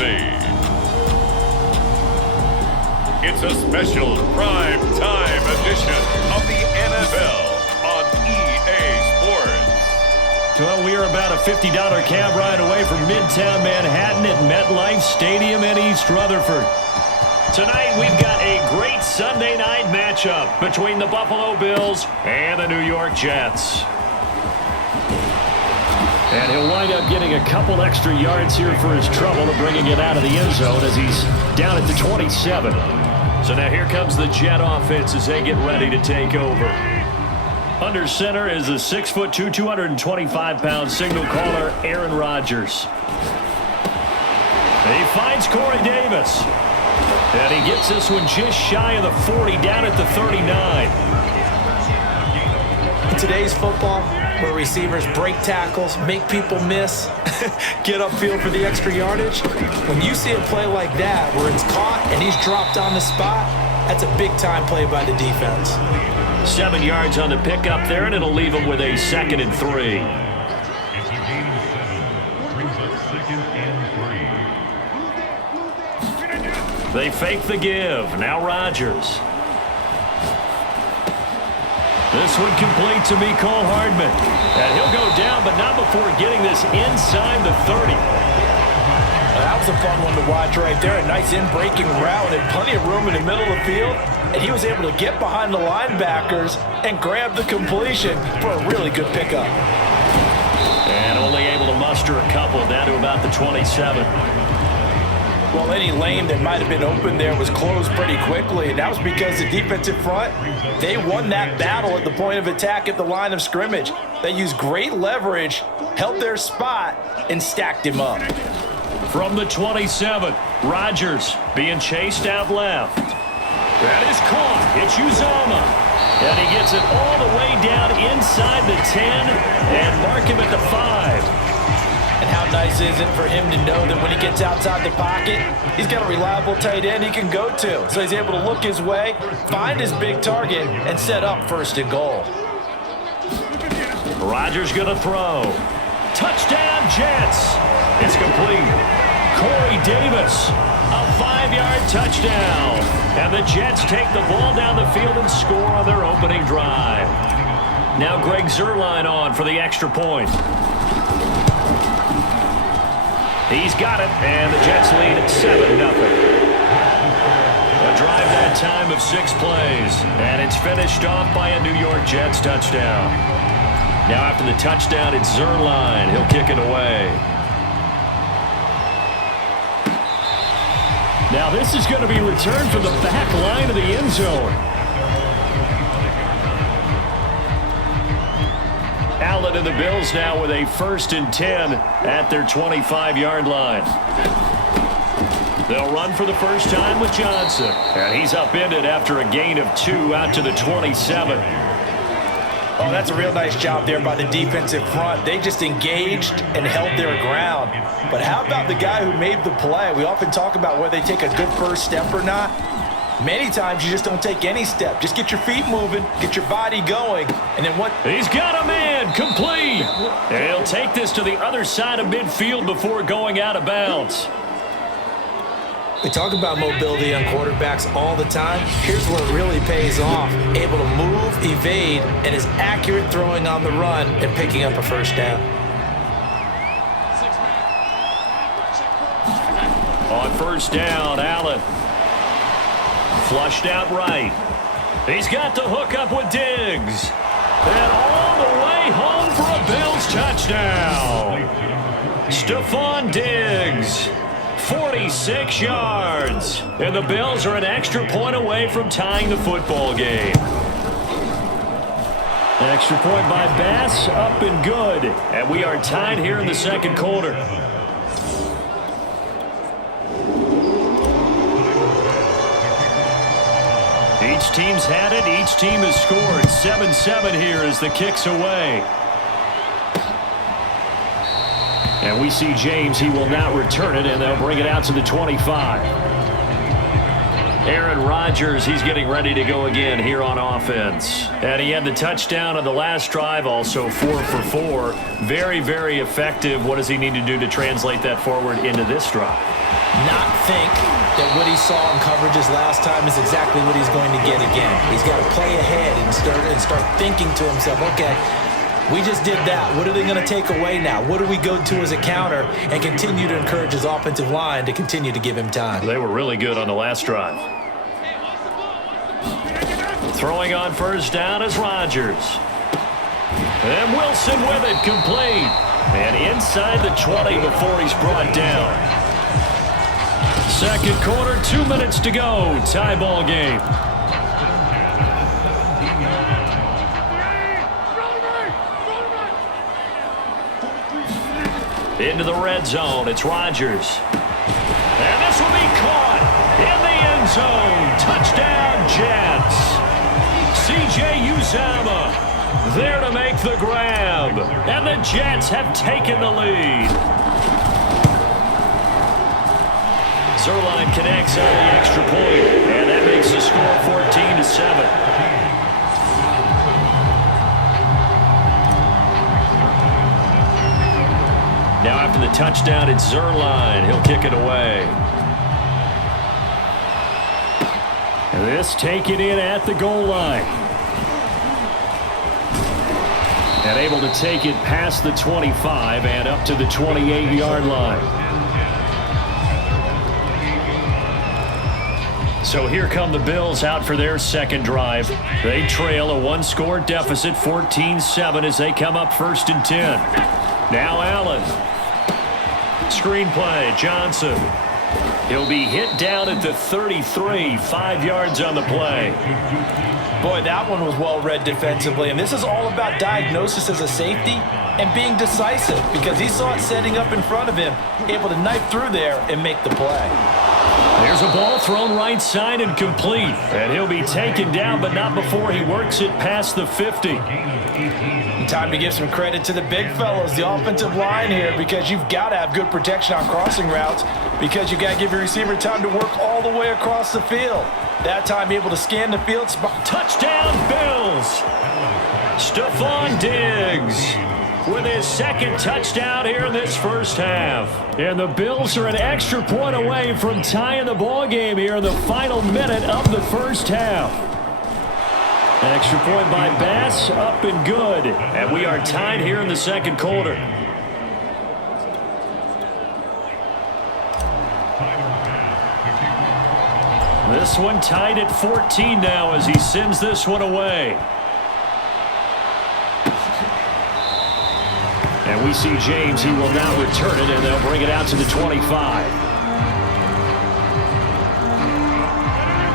Fantasy. It's a special prime time edition of the NFL on EA Sports. Well, we are about a $50 cab ride away from Midtown Manhattan at MetLife Stadium in East Rutherford. Tonight, we've got a great Sunday night matchup between the Buffalo Bills and the New York Jets. And he'll wind up getting a couple extra yards here for his trouble of bringing it out of the end zone as he's down at the 27. So now here comes the Jet offense as they get ready to take over. Under center is the 6'2", 225-pound signal caller, Aaron Rodgers. And he finds Corey Davis. And he gets this one just shy of the 40, down at the 39. In today's football, where receivers break tackles, make people miss, get upfield for the extra yardage, when you see a play like that where it's caught and he's dropped on the spot, that's a big-time play by the defense. 7 yards on the pickup there, and it'll leave him with a 2nd and 3. They fake the give. Now Rodgers. This one complete to Mecole Hardman. And he'll go down, but not before getting this inside the 30. That was a fun one to watch right there. A nice in-breaking route and plenty of room in the middle of the field. And he was able to get behind the linebackers and grab the completion for a really good pickup. And only able to muster a couple down to about the 27. Well, any lane that might have been open there was closed pretty quickly, and that was because the defensive front, they won that battle at the point of attack at the line of scrimmage. They used great leverage, held their spot, and stacked him up. From the 27, Rodgers being chased out left. That is caught. It's Uzomah. And he gets it all the way down inside the 10 and mark him at the 5. And how nice is it for him to know that when he gets outside the pocket, he's got a reliable tight end he can go to. So he's able to look his way, find his big target, and set up 1st and goal. Rodgers going to throw. Touchdown, Jets. It's complete. Corey Davis, a 5-yard touchdown. And the Jets take the ball down the field and score on their opening drive. Now Greg Zuerlein on for the extra point. He's got it, and the Jets lead at 7-0. A drive that time of 6 plays, and it's finished off by a New York Jets touchdown. Now after the touchdown, it's Zuerlein. He'll kick it away. Now this is going to be returned from the back line of the end zone. Allen and the Bills now with a 1st and 10 at their 25-yard line. They'll run for the first time with Johnson. And he's upended after a gain of 2 out to the 27. Oh, that's a real nice job there by the defensive front. They just engaged and held their ground. But how about the guy who made the play? We often talk about whether they take a good first step or not. Many times you just don't take any step. Just get your feet moving, get your body going, and then what? He's got a man, complete. And he'll take this to the other side of midfield before going out of bounds. We talk about mobility on quarterbacks all the time. Here's where it really pays off. Able to move, evade, and is accurate throwing on the run and picking up a 1st down. On 1st down, Allen. Flushed out right. He's got the hook up with Diggs. And all the way home for a Bills touchdown. Stephon Diggs. 46 yards. And the Bills are an extra point away from tying the football game. Extra point by Bass, up and good. And we are tied here in the 2nd quarter. Each team's had it. Each team has scored. 7-7 here as the kick's away. And we see James. He will not return it, and they'll bring it out to the 25. Aaron Rodgers, he's getting ready to go again here on offense. And he had the touchdown on the last drive, also 4 for 4. Very, very effective. What does he need to do to translate that forward into this drive? Not think that what he saw in coverages last time is exactly what he's going to get again. He's got to play ahead and start thinking to himself, okay, we just did that. What are they going to take away now? What do we go to as a counter? And continue to encourage his offensive line to continue to give him time. They were really good on the last drive. Throwing on first down is Rodgers. And Wilson with it, complete. And inside the 20 before he's brought down. Second quarter, 2 minutes to go. Tie ball game. Into the red zone, it's Rodgers. And this will be caught in the end zone. Touchdown, Jets. C.J. Uzomah there to make the grab. And the Jets have taken the lead. Zerline connects on the extra point, and that makes the score 14-7. Now after the touchdown, it's Zerline. He'll kick it away. And this taken in at the goal line. And able to take it past the 25 and up to the 28-yard line. So here come the Bills out for their second drive. They trail a one-score deficit, 14-7, as they come up 1st and 10. Now Allen. Screenplay, Johnson. He'll be hit down at the 33, 5 yards on the play. Boy, that one was well read defensively, and this is all about diagnosis as a safety and being decisive because he saw it setting up in front of him, able to knife through there and make the play. There's a ball thrown right side and complete, and he'll be taken down, but not before he works it past the 50. Time to give some credit to the big fellas, the offensive line here, because you've got to have good protection on crossing routes because you've got to give your receiver time to work all the way across the field. That time able to scan the field spot. Touchdown, Bills! Stephon Diggs with his second touchdown here in this first half. And the Bills are an extra point away from tying the ball game here in the final minute of the first half. Extra point by Bass, up and good. And we are tied here in the second quarter. This one tied at 14 now as he sends this one away. And we see James, he will now return it, and they'll bring it out to the 25.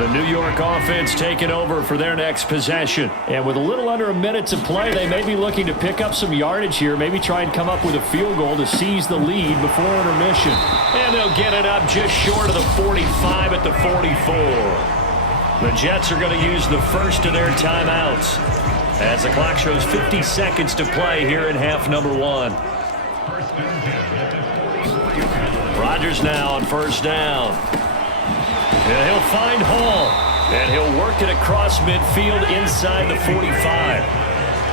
The New York offense taking over for their next possession. And with a little under a minute to play, they may be looking to pick up some yardage here, maybe try and come up with a field goal to seize the lead before intermission. And they'll get it up just short of the 45 at the 44. The Jets are going to use the first of their timeouts as the clock shows 50 seconds to play here in half number 1. Rodgers now on first down. And he'll find Hall, and he'll work it across midfield inside the 45.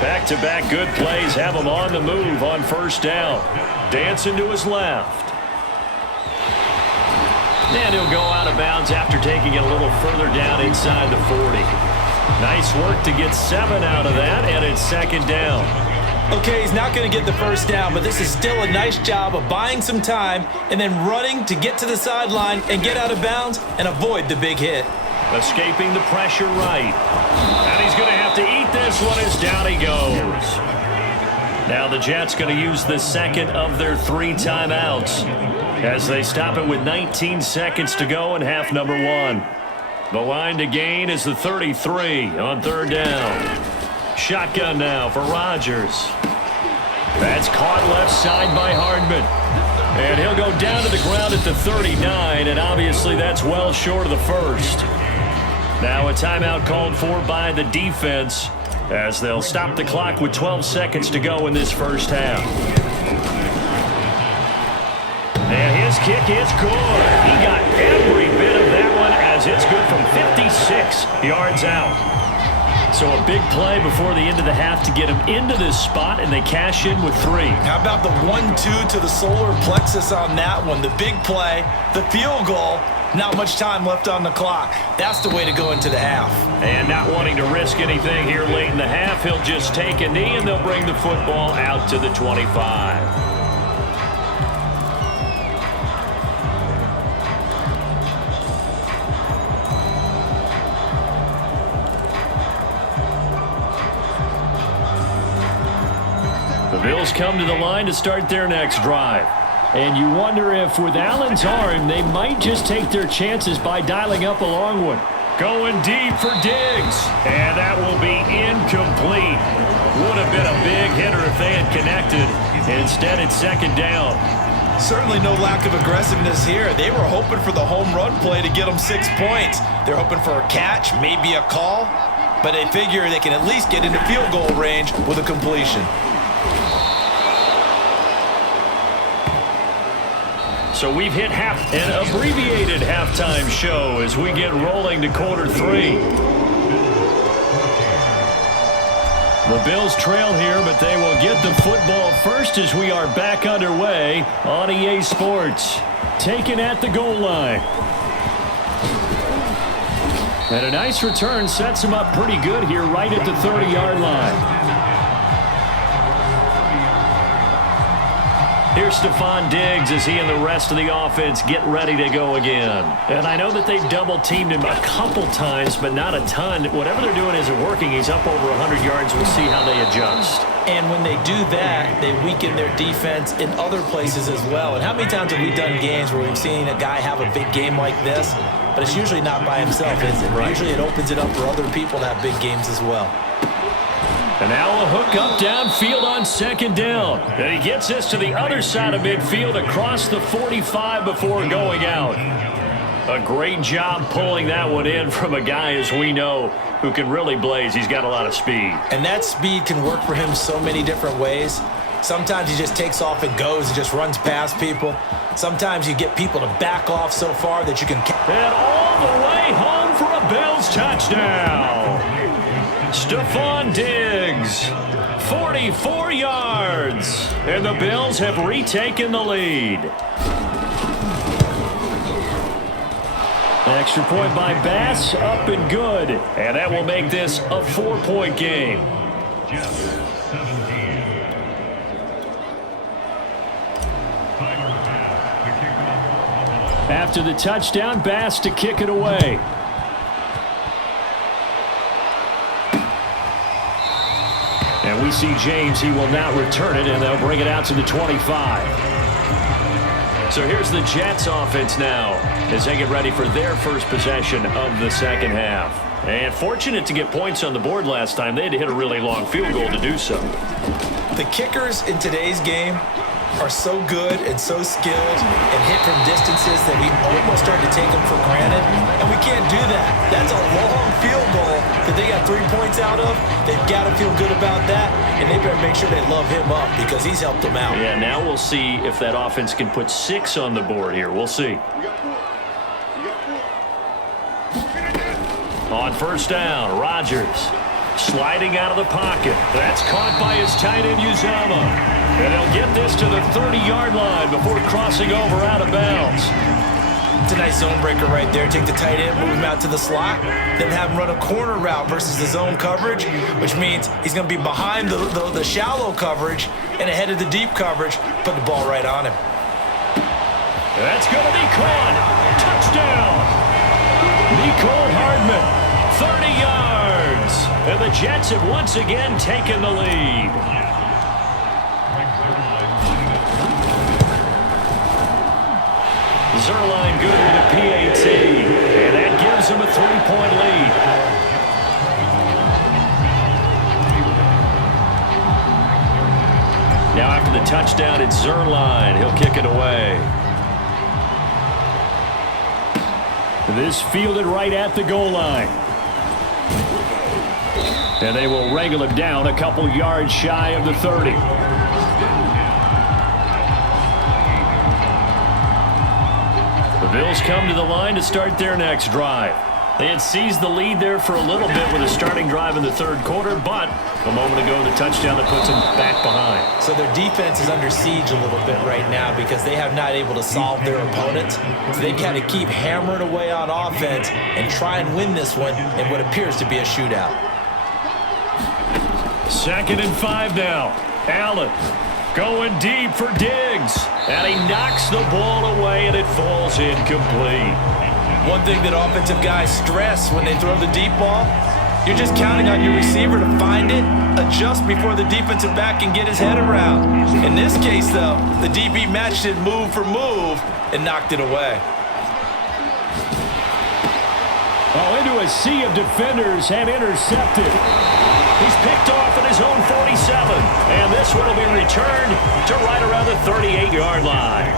Back-to-back good plays have him on the move on first down. Dancing to his left. And he'll go out of bounds after taking it a little further down inside the 40. Nice work to get 7 out of that, and it's second down. Okay, he's not going to get the first down, but this is still a nice job of buying some time and then running to get to the sideline and get out of bounds and avoid the big hit. Escaping the pressure right. And he's going to have to eat this one as down he goes. Now the Jets going to use the second of their 3 timeouts as they stop it with 19 seconds to go in half number 1. The line to gain is the 33 on third down. Shotgun now for Rodgers. That's caught left side by Hardman. And he'll go down to the ground at the 39, and obviously that's well short of the first. Now a timeout called for by the defense as they'll stop the clock with 12 seconds to go in this first half. And his kick is good. He got every bit of that one as it's good from 56 yards out. So a big play before the end of the half to get him into this spot, and they cash in with 3. How about the 1-2 to the solar plexus on that one? The big play, the field goal, not much time left on the clock. That's the way to go into the half. And not wanting to risk anything here late in the half, he'll just take a knee, and they'll bring the football out to the 25. The Bills come to the line to start their next drive. And you wonder if with Allen's arm, they might just take their chances by dialing up a long one. Going deep for Diggs. And that will be incomplete. Would have been a big hitter if they had connected. Instead, it's second down. Certainly no lack of aggressiveness here. They were hoping for the home run play to get them 6 points. They're hoping for a catch, maybe a call. But they figure they can at least get into field goal range with a completion. So we've hit an abbreviated halftime show as we get rolling to quarter 3. The Bills trail here, but they will get the football first as we are back underway on EA Sports. Taken at the goal line. And a nice return sets him up pretty good here right at the 30-yard line. Here's Stephon Diggs as he and the rest of the offense get ready to go again. And I know that they've double-teamed him a couple times, but not a ton. Whatever they're doing isn't working. He's up over 100 yards. We'll see how they adjust. And when they do that, they weaken their defense in other places as well. And how many times have we done games where we've seen a guy have a big game like this, but it's usually not by himself, is it? Right. Usually it opens it up for other people to have big games as well. And now a hook up downfield on second down. And he gets this to the other side of midfield across the 45 before going out. A great job pulling that one in from a guy, as we know, who can really blaze. He's got a lot of speed. And that speed can work for him so many different ways. Sometimes he just takes off and goes and just runs past people. Sometimes you get people to back off so far that you can... And all the way home for a Bills touchdown. Stephon Diggs, 44 yards, and the Bills have retaken the lead. Extra point by Bass, up and good, and that will make this a 4-point game. After the touchdown, Bass to kick it away. And we see James, he will now return it, and they'll bring it out to the 25. So here's the Jets offense now as they get ready for their first possession of the second half. And fortunate to get points on the board last time. They had to hit a really long field goal to do so. The kickers in today's game are so good and so skilled and hit from distances that we almost start to take them for granted, and we can't do that. That's a long field goal that they got 3 points out of. They've got to feel good about that, and they better make sure they love him up because he's helped them out. Yeah, now we'll see if that offense can put 6 on the board here. We'll see. On first down, Rodgers sliding out of the pocket. That's caught by his tight end, Uzama. And they'll get this to the 30-yard line before crossing over out of bounds. It's a nice zone breaker right there. Take the tight end, move him out to the slot, then have him run a corner route versus the zone coverage, which means he's going to be behind the shallow coverage and ahead of the deep coverage. Put the ball right on him. That's going to be caught. Touchdown. Nicole Hardman, 30 yards. And the Jets have once again taken the lead. Zerline good with a PAT, and that gives him a 3-point lead. Now after the touchdown, it's Zerline. He'll kick it away. This fielded right at the goal line. And they will wrangle him down a couple yards shy of the 30. The Bills come to the line to start their next drive. They had seized the lead there for a little bit with a starting drive in the third quarter, but a moment ago, the touchdown that puts them back behind. So their defense is under siege a little bit right now because they have not able to solve their opponents. So they kind of keep hammering away on offense and try and win this one in what appears to be a shootout. 2nd and 5 now. Allen going deep for Diggs. And he knocks the ball away, and it falls incomplete. One thing that offensive guys stress when they throw the deep ball, you're just counting on your receiver to find it, adjust before the defensive back can get his head around. In this case, though, the DB matched it move for move and knocked it away. Oh, into a sea of defenders and intercepted. He's picked off at his own 47, and this one will be returned to right around the 38-yard line.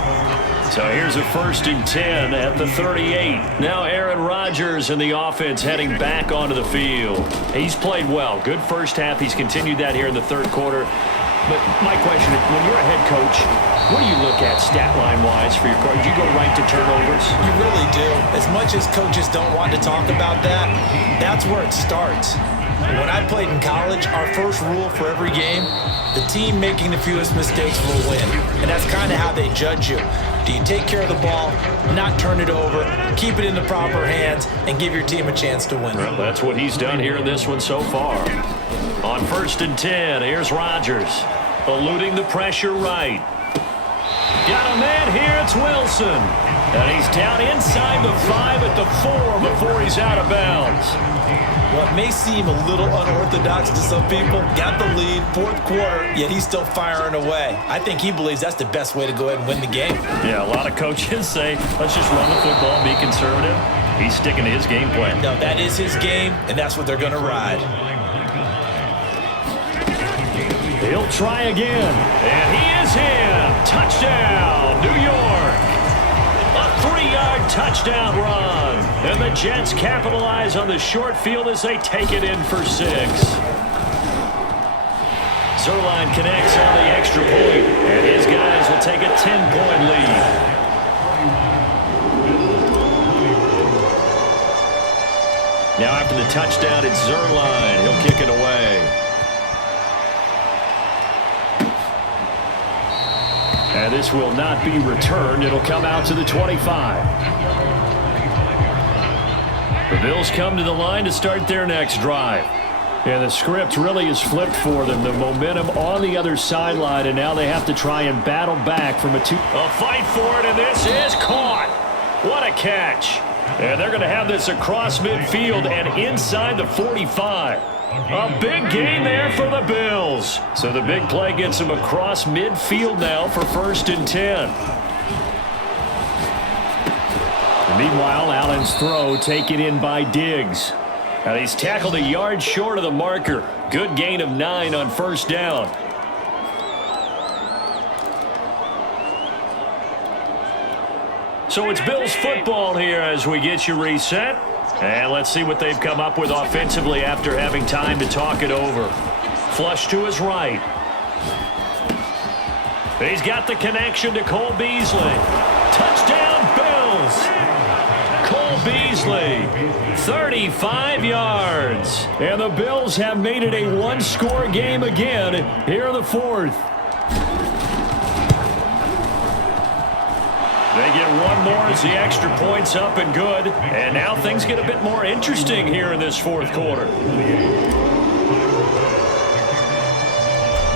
So here's a 1st and 10 at the 38. Now Aaron Rodgers and the offense heading back onto the field. He's played well. Good first half. He's continued that here in the third quarter. But my question is, when you're a head coach, what do you look at stat line-wise for your coach? Do you go right to turnovers? You really do. As much as coaches don't want to talk about that, that's where it starts. When I played in college, our first rule for every game, the team making the fewest mistakes will win. And that's kind of how they judge you. Do you take care of the ball, not turn it over, keep it in the proper hands, and give your team a chance to win? Well, that's what he's done here in this one so far. On 1st and 10, here's Rodgers, eluding the pressure right. Got a man here, it's Wilson. And he's down inside the 5 at the 4 before he's out of bounds. What may seem a little unorthodox to some people, got the lead, fourth quarter, yet he's still firing away. I think he believes that's the best way to go ahead and win the game. Yeah, a lot of coaches say, let's just run the football and be conservative. He's sticking to his game plan. No, that is his game, and that's what they're going to ride. He'll try again, and he is in. Touchdown, New York. A 3-yard touchdown run. And the Jets capitalize on the short field as they take it in for 6. Zerline connects on the extra point, and his guys will take a 10-point lead. Now after the touchdown, it's Zerline. He'll kick it away. And this will not be returned. It'll come out to the 25. The Bills come to the line to start their next drive. And the script really is flipped for them. The momentum on the other sideline, and now they have to try and battle back from a fight for it, and this is caught. What a catch. And they're going to have this across midfield and inside the 45. A big gain there for the Bills. So the big play gets them across midfield now for 1st and 10. And meanwhile, Allen's throw taken in by Diggs. And he's tackled a yard short of the marker. Good gain of 9 on 1st down. So it's Bills football here as we get you reset. And let's see what they've come up with offensively after having time to talk it over. Flush to his right. He's got the connection to Cole Beasley. Touchdown, Bills. Cole Beasley, 35 yards. And the Bills have made it a one-score game again here in the 4th. They get one more as the extra point's up and good. And now things get a bit more interesting here in this 4th quarter.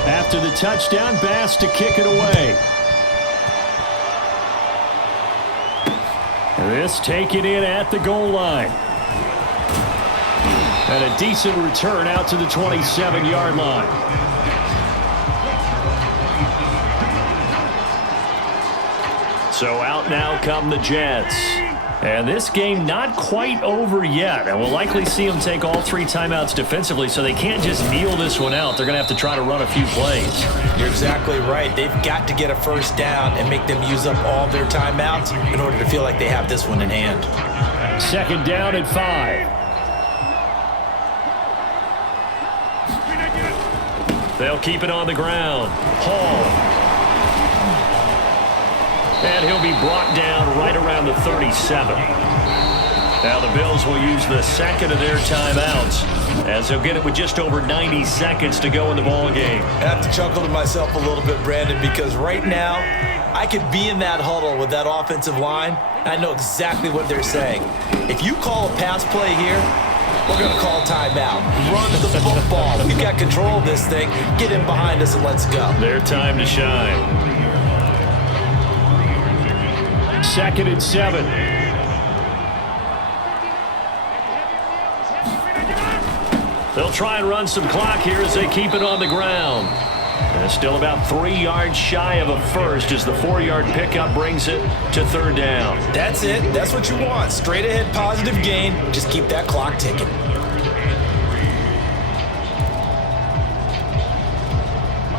After the touchdown, Bass to kick it away. This taken in at the goal line. And a decent return out to the 27-yard line. So out now come the Jets. And this game not quite over yet. And we'll likely see them take all 3 timeouts defensively, so they can't just kneel this one out. They're going to have to try to run a few plays. You're exactly right. They've got to get a 1st down and make them use up all their timeouts in order to feel like they have this one in hand. 2nd down at 5. They'll keep it on the ground. Hall. And he'll be brought down right around the 37. Now the Bills will use the second of their timeouts as they'll get it with just over 90 seconds to go in the ball game. I have to chuckle to myself a little bit, Brandon, because right now I could be in that huddle with that offensive line. I know exactly what they're saying. If you call a pass play here, we're going to call timeout. Run the football. We've got control of this thing. Get in behind us and let's go. Their time to shine. 2nd and 7. They'll try and run some clock here as they keep it on the ground. And still about 3 yards shy of a first as the 4-yard pickup brings it to 3rd down. That's it. That's what you want. Straight ahead positive gain. Just keep that clock ticking.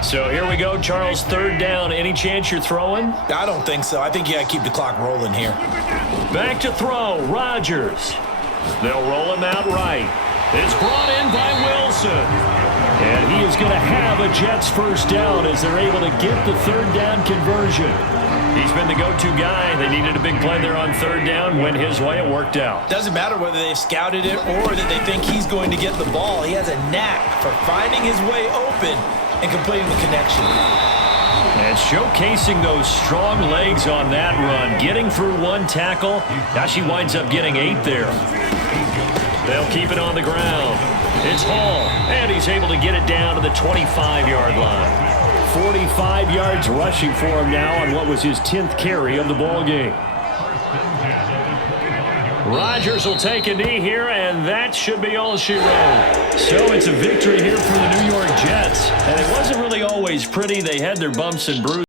So here we go, Charles, 3rd down. Any chance you're throwing? I don't think so. I think you got to keep the clock rolling here. Back to throw, Rodgers. They'll roll him out right. It's brought in by Wilson. And he is going to have a Jets first down as they're able to get the 3rd down conversion. He's been the go-to guy. They needed a big play there on 3rd down. Went his way. It worked out. Doesn't matter whether they've scouted it or that they think he's going to get the ball. He has a knack for finding his way open and completing the connection. And showcasing those strong legs on that run. Getting through 1 tackle. Now she winds up getting 8 there. They'll keep it on the ground. It's Hall, and he's able to get it down to the 25-yard line. 45 yards rushing for him now on what was his 10th carry of the ball game. Rodgers will take a knee here, and that should be all she wrote. So it's a victory here for the New York Jets. And it wasn't really always pretty. They had their bumps and bruises.